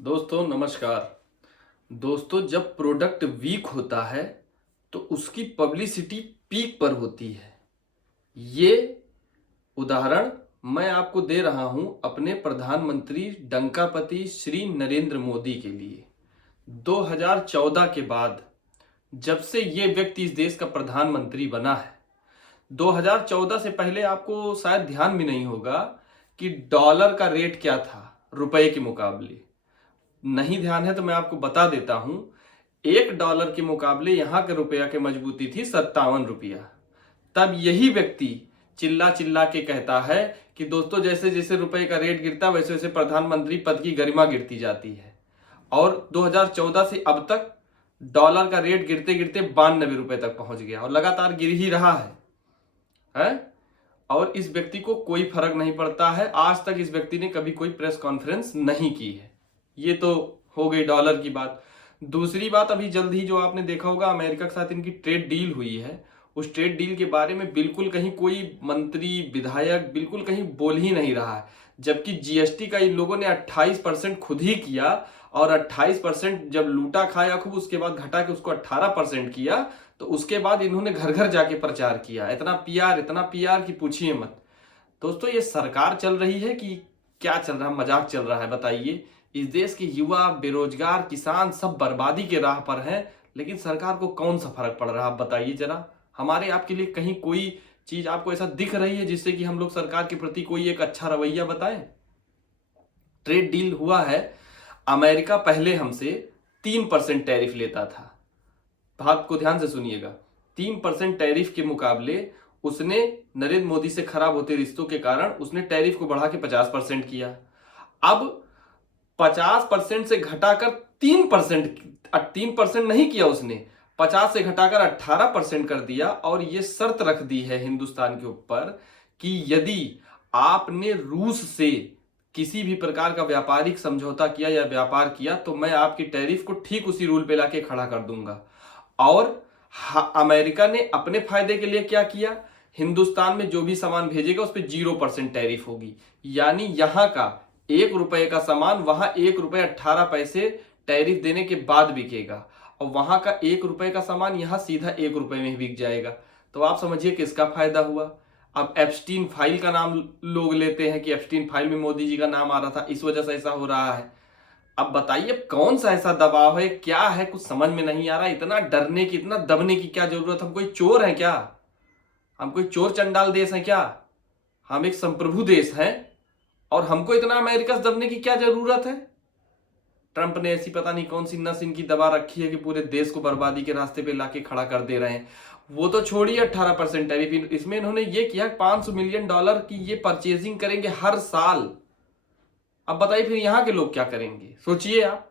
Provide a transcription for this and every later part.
दोस्तों नमस्कार। दोस्तों जब प्रोडक्ट वीक होता है तो उसकी पब्लिसिटी पीक पर होती है। ये उदाहरण मैं आपको दे रहा हूं अपने प्रधानमंत्री डंकापति श्री नरेंद्र मोदी के लिए। 2014 के बाद जब से ये व्यक्ति इस देश का प्रधानमंत्री बना है, 2014 से पहले आपको शायद ध्यान भी नहीं होगा कि डॉलर का रेट क्या था रुपए के मुकाबले। नहीं ध्यान है तो मैं आपको बता देता हूं, $1 के मुकाबले यहां के रुपया की मजबूती थी 57 रुपया। तब यही व्यक्ति चिल्ला चिल्ला के कहता है कि दोस्तों जैसे जैसे रुपए का रेट गिरता वैसे वैसे प्रधानमंत्री पद की गरिमा गिरती जाती है। और 2014 से अब तक डॉलर का रेट गिरते गिरते 92 रुपए तक पहुंच गया और लगातार गिर ही रहा है? और इस व्यक्ति को कोई फर्क नहीं पड़ता है। आज तक इस व्यक्ति ने कभी कोई प्रेस कॉन्फ्रेंस नहीं की है। ये तो हो गई डॉलर की बात। दूसरी बात, अभी जल्द ही जो आपने देखा होगा अमेरिका के साथ इनकी ट्रेड डील हुई है, उस ट्रेड डील के बारे में बिल्कुल कहीं कोई मंत्री विधायक बिल्कुल कहीं बोल ही नहीं रहा है। जबकि जीएसटी का इन लोगों ने 28% खुद ही किया और 28% जब लूटा खाया खूब, उसके बाद घटा के उसको 18% किया। तो उसके बाद इन्होंने घर घर जाके प्रचार किया। इतना पीआर कि पूछिए मत। दोस्तों ये सरकार चल रही है कि क्या चल रहा है, मजाक चल रहा है? बताइए। इस देश के युवा, बेरोजगार, किसान सब बर्बादी के राह पर हैं, लेकिन सरकार को कौन सा फर्क पड़ रहा है? आप बताइए जरा। हमारे आपके लिए कहीं कोई चीज आपको ऐसा दिख रही है जिससे कि हम लोग सरकार के प्रति कोई एक अच्छा रवैया बताएं? ट्रेड डील हुआ है, अमेरिका पहले हमसे 3% टैरिफ लेता था। बात को ध्यान से सुनिएगा। 3% टैरिफ के मुकाबले उसने नरेंद्र मोदी से खराब होते रिश्तों के कारण उसने टैरिफ को बढ़ा के 50% किया। अब 50% से घटाकर 3% नहीं किया उसने, 50 से घटाकर 18% कर दिया। और यह शर्त रख दी है हिंदुस्तान के ऊपर कि यदि आपने रूस से किसी भी प्रकार का व्यापारिक समझौता किया या व्यापार किया तो मैं आपकी टैरिफ को ठीक उसी रूल पे लाके खड़ा कर दूंगा। और अमेरिका ने अपने फायदे के लिए क्या किया, हिंदुस्तान में जो भी सामान भेजेगा उस पर 0% टैरिफ होगी। यानी यहां का ₹1 का सामान वहां ₹1.18 टैरिफ देने के बाद बिकेगा और वहां का ₹1 का सामान यहां सीधा ₹1 में ही बिक जाएगा। तो आप समझिए किसका फायदा हुआ। अब एप्स्टीन फाइल का नाम लोग लेते हैं कि एप्स्टीन फाइल में मोदी जी का नाम आ रहा था, इस वजह से ऐसा हो रहा है। अब बताइए कौन सा ऐसा दबाव है, क्या है, कुछ समझ में नहीं आ रहा। इतना डरने की, इतना दबने की क्या जरूरत? हम कोई चोर हैं क्या? हम कोई चोर चंडाल देश हैं क्या? हम एक संप्रभु देश हैं और हमको इतना अमेरिका से दबने की क्या जरूरत है? ट्रंप ने ऐसी पता नहीं कौन सी नस इनकी दबा रखी है कि पूरे देश को बर्बादी के रास्ते पे लाके खड़ा कर दे रहे हैं। वो तो छोड़िए 18% टैरिफ, इसमें इन्होंने ये किया $500 मिलियन की ये परचेजिंग करेंगे हर साल। अब बताइए फिर यहाँ के लोग क्या करेंगे? सोचिए आप।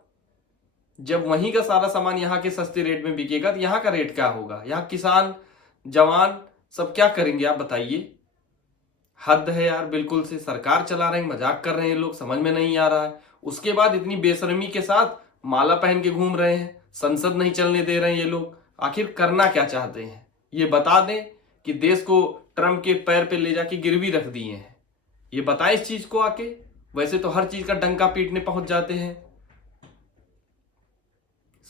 जब वहीं का सारा सामान यहाँ के सस्ते रेट में बिकेगा तो यहाँ का रेट क्या होगा? यहाँ किसान, जवान सब क्या करेंगे? आप बताइए। हद है यार, बिल्कुल से सरकार चला रहे हैं, मजाक कर रहे हैं लोग, समझ में नहीं आ रहा है। उसके बाद इतनी बेशर्मी के साथ माला पहन के घूम रहे हैं, संसद नहीं चलने दे रहे हैं ये लोग। आखिर करना क्या चाहते हैं ये बता दें कि देश को ट्रंप के पैर पे ले जाके गिरवी रख दिए हैं, ये बताएं इस चीज को आके। वैसे तो हर चीज का डंका पीटने पहुंच जाते हैं।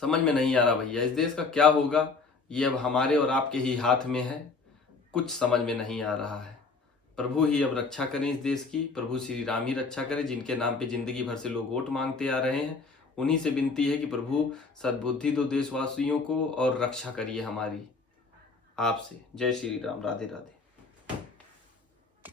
समझ में नहीं आ रहा भैया, इस देश का क्या होगा ये अब हमारे और आपके ही हाथ में है। कुछ समझ में नहीं आ रहा है। प्रभु ही अब रक्षा करें इस देश की, प्रभु श्री राम ही रक्षा करें, जिनके नाम पे जिंदगी भर से लोग वोट मांगते आ रहे हैं। उन्हीं से विनती है कि प्रभु सद्बुद्धि दो देशवासियों को और रक्षा करिए हमारी। आपसे जय श्री राम, राधे राधे।